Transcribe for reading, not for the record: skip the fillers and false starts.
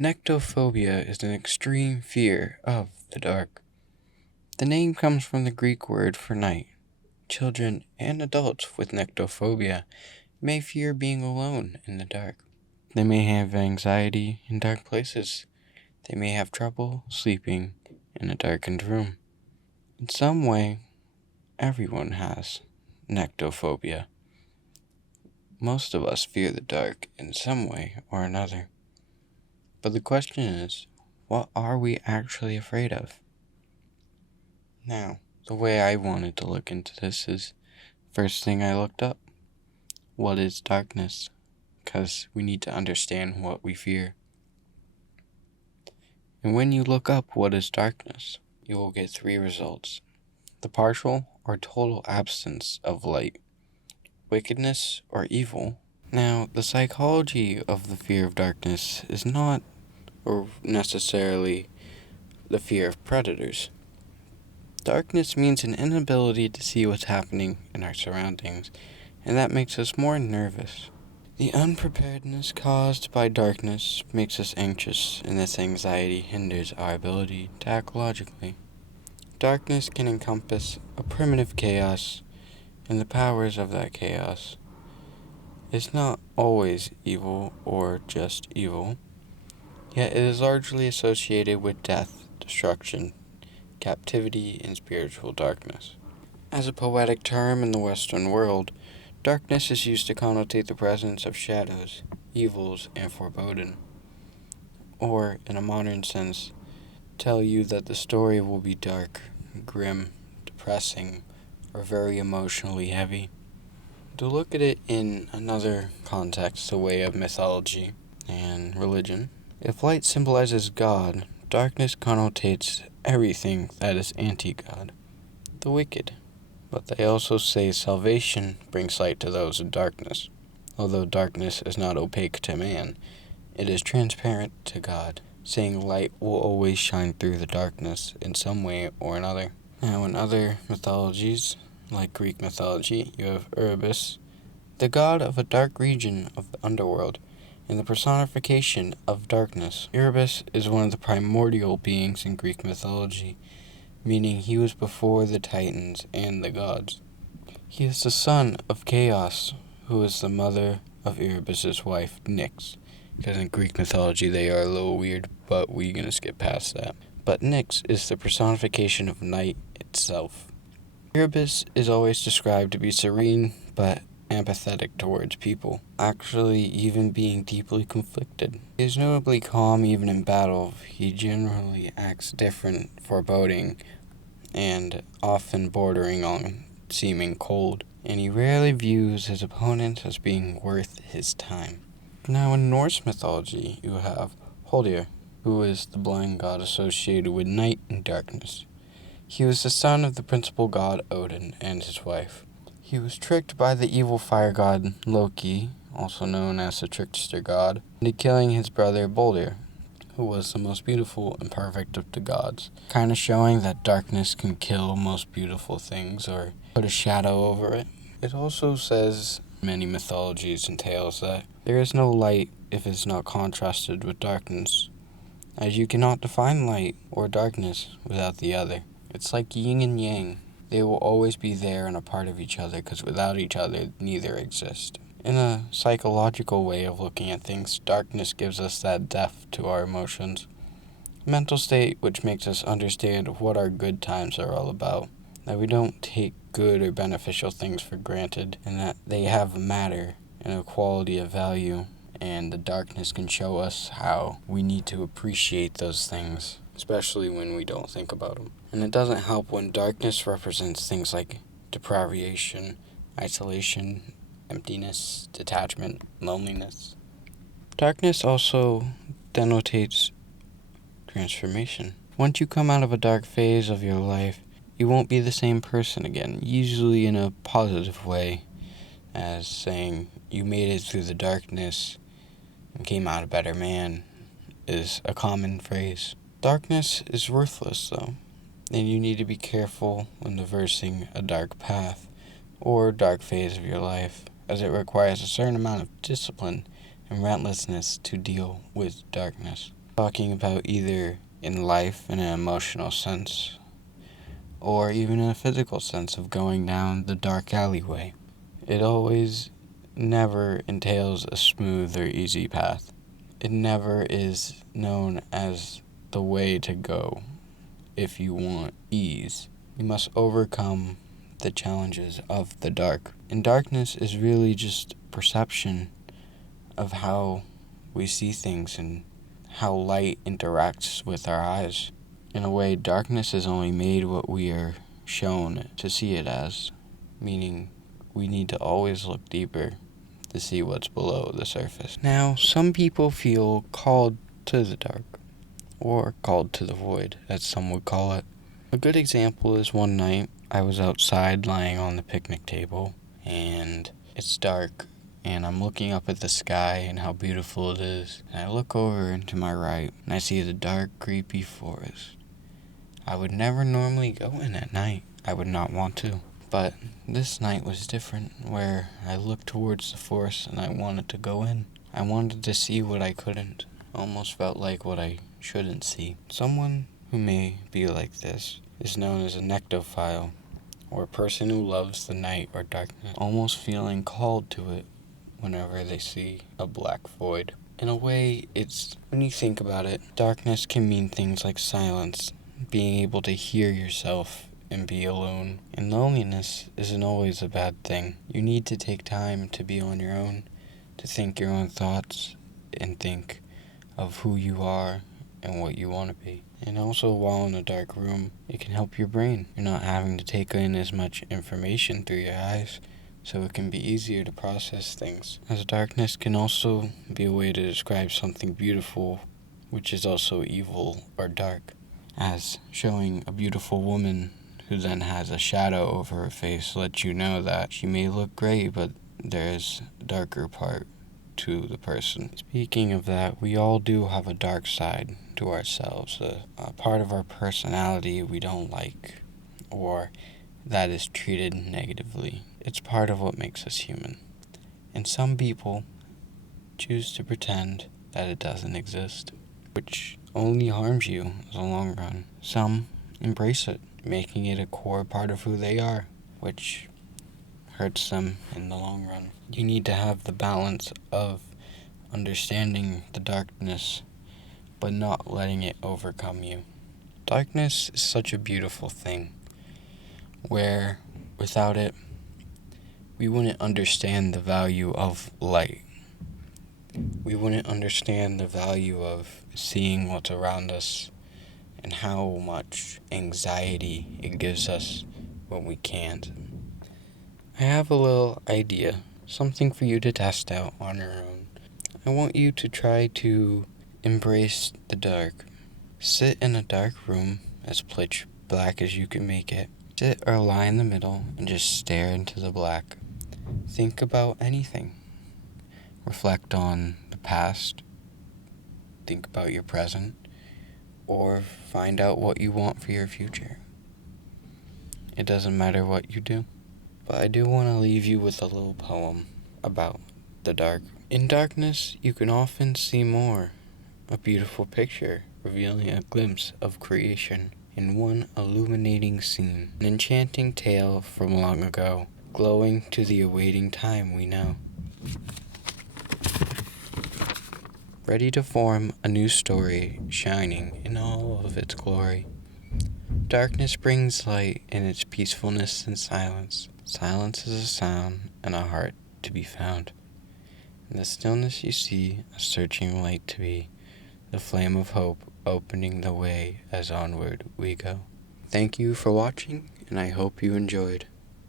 Nyctophobia is an extreme fear of the dark. The name comes from the Greek word for night. Children and adults with nyctophobia may fear being alone in the dark. They may have anxiety in dark places. They may have trouble sleeping in a darkened room. In some way, everyone has nyctophobia. Most of us fear the dark in some way or another. But the question is, what are we actually afraid of? Now, the way I wanted to look into this is, first thing I looked up, what is darkness? Because we need to understand what we fear. And when you look up what is darkness, you will get 3 results: the partial or total absence of light, wickedness or evil. Now, the psychology of the fear of darkness is not or necessarily the fear of predators. Darkness means an inability to see what's happening in our surroundings, and that makes us more nervous. The unpreparedness caused by darkness makes us anxious, and this anxiety hinders our ability to act logically. Darkness can encompass a primitive chaos, and the powers of that chaos. It's not always evil or just evil, yet it is largely associated with death, destruction, captivity, and spiritual darkness. As a poetic term in the Western world, darkness is used to connotate the presence of shadows, evils, and foreboding. Or, in a modern sense, tell you that the story will be dark, grim, depressing, or very emotionally heavy. To look at it in another context, the way of mythology and religion, if light symbolizes God, darkness connotates everything that is anti-God, the wicked. But they also say salvation brings light to those in darkness. Although darkness is not opaque to man, it is transparent to God, saying light will always shine through the darkness in some way or another. Now, in other mythologies, like Greek mythology, you have Erebus, the god of a dark region of the underworld, and the personification of darkness. Erebus is one of the primordial beings in Greek mythology, meaning he was before the Titans and the gods. He is the son of Chaos, who is the mother of Erebus' wife, Nyx. Because in Greek mythology they are a little weird, but we're going to skip past that. But Nyx is the personification of night itself. Erebus is always described to be serene, but empathetic towards people, actually even being deeply conflicted. He is notably calm even in battle. He generally acts different, foreboding, and often bordering on seeming cold, and he rarely views his opponent as being worth his time. Now, in Norse mythology, you have Hrólfr, who is the blind god associated with night and darkness. He was the son of the principal god Odin and his wife. He was tricked by the evil fire god Loki, also known as the trickster god, into killing his brother Baldur, who was the most beautiful and perfect of the gods, kind of showing that darkness can kill most beautiful things or put a shadow over it. It also says in many mythologies and tales that there is no light if it is not contrasted with darkness, as you cannot define light or darkness without the other. It's like yin and yang. They will always be there and a part of each other, because without each other, neither exist. In a psychological way of looking at things, darkness gives us that depth to our emotions, a mental state which makes us understand what our good times are all about, that we don't take good or beneficial things for granted, and that they have a matter and a quality of value, and the darkness can show us how we need to appreciate those things, especially when we don't think about them. And it doesn't help when darkness represents things like deprivation, isolation, emptiness, detachment, loneliness. Darkness also denotates transformation. Once you come out of a dark phase of your life, you won't be the same person again, usually in a positive way, as saying you made it through the darkness and came out a better man is a common phrase. Darkness is worthless, though, and you need to be careful when traversing a dark path or dark phase of your life, as it requires a certain amount of discipline and relentlessness to deal with darkness. talking about either in life in an emotional sense, or even in a physical sense of going down the dark alleyway. It always never entails a smooth or easy path. It never is known as the way to go if you want ease. You must overcome the challenges of the dark. And darkness is really just perception of how we see things and how light interacts with our eyes. In a way, darkness is only made what we are shown to see it as, meaning we need to always look deeper to see what's below the surface. Now, some people feel called to the dark, or called to the void, as some would call it. A good example is one night I was outside lying on the picnic table, and it's dark, and I'm looking up at the sky and how beautiful it is, and I look over and to my right, and I see the dark, creepy forest. I would never normally go in at night. I would not want to. But this night was different, where I looked towards the forest and I wanted to go in. I wanted to see what I couldn't. Almost felt like what I shouldn't see. Someone who may be like this is known as a ㄒ, or a person who loves the night or darkness, almost feeling called to it whenever they see a black void. In a way, when you think about it, darkness can mean things like silence, being able to hear yourself and be alone. And loneliness isn't always a bad thing. You need to take time to be on your own, to think your own thoughts, and think of who you are and what you want to be. And also, while in a dark room, it can help your brain. You're not having to take in as much information through your eyes, so it can be easier to process things. As darkness can also be a way to describe something beautiful, which is also evil or dark, as showing a beautiful woman who then has a shadow over her face lets you know that she may look great, but there is a darker part to the person. Speaking of that, we all do have a dark side to ourselves, a part of our personality we don't like, or that is treated negatively. It's part of what makes us human. And some people choose to pretend that it doesn't exist, which only harms you in the long run. Some embrace it, making it a core part of who they are, which hurts them in the long run. You need to have the balance of understanding the darkness, but not letting it overcome you. Darkness is such a beautiful thing, where without it, we wouldn't understand the value of light. We wouldn't understand the value of seeing what's around us and how much anxiety it gives us when we can't. I have a little idea, something for you to test out on your own. I want you to try to embrace the dark. Sit in a dark room, as pitch black as you can make it. Sit or lie in the middle and just stare into the black. Think about anything. Reflect on the past. Think about your present. Or find out what you want for your future. It doesn't matter what you do. But I do want to leave you with a little poem about the dark. In darkness, you can often see more. A beautiful picture revealing a glimpse of creation in one illuminating scene. An enchanting tale from long ago, glowing to the awaiting time we know. Ready to form a new story, shining in all of its glory. Darkness brings light in its peacefulness and silence. Silence is a sound and a heart to be found. In the stillness you see a searching light to be, the flame of hope opening the way as onward we go. Thank you for watching, and I hope you enjoyed.